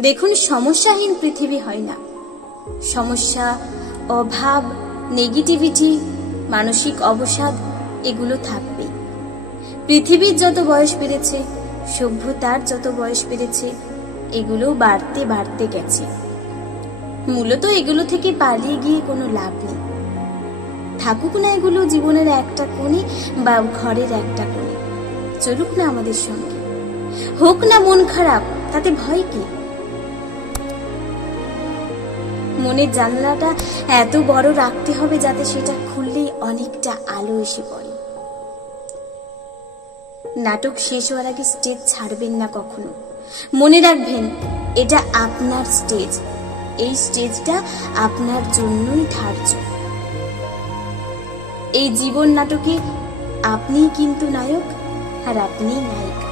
দেখুন, সমস্যাহীন পৃথিবী হয় না। সমস্যা, অভাব, নেগেটিভিটি, মানসিক অবসাদ এগুলো থাকবেই। পৃথিবীর যত বয়স বেড়েছে, সভ্যতার যত বয়স বেড়েছে, এগুলো বাড়তে বাড়তে গেছে। মূলত এগুলো থেকে পালিয়ে গিয়ে কোনো লাভ নেই। থাকুক না এগুলো জীবনের একটা কোণে বা ঘরের একটা কোণে, চলুক না আমাদের সঙ্গে। হোক না মন খারাপ, তাতে ভয় কি? মনের জানলাটা এত বড় রাখতে হবে যাতে সেটা খুললেই অনেকটা আলো এসে পড়ে। নাটক শেষ হওয়ার আগে স্টেজ ছাড়বেন না কখনো। মনে রাখবেন, এটা আপনার স্টেজ। এই স্টেজটা আপনার জন্যই ধার্য। এই জীবন নাটকে আপনিই কিন্তু নায়ক আর আপনিই নায়িকা।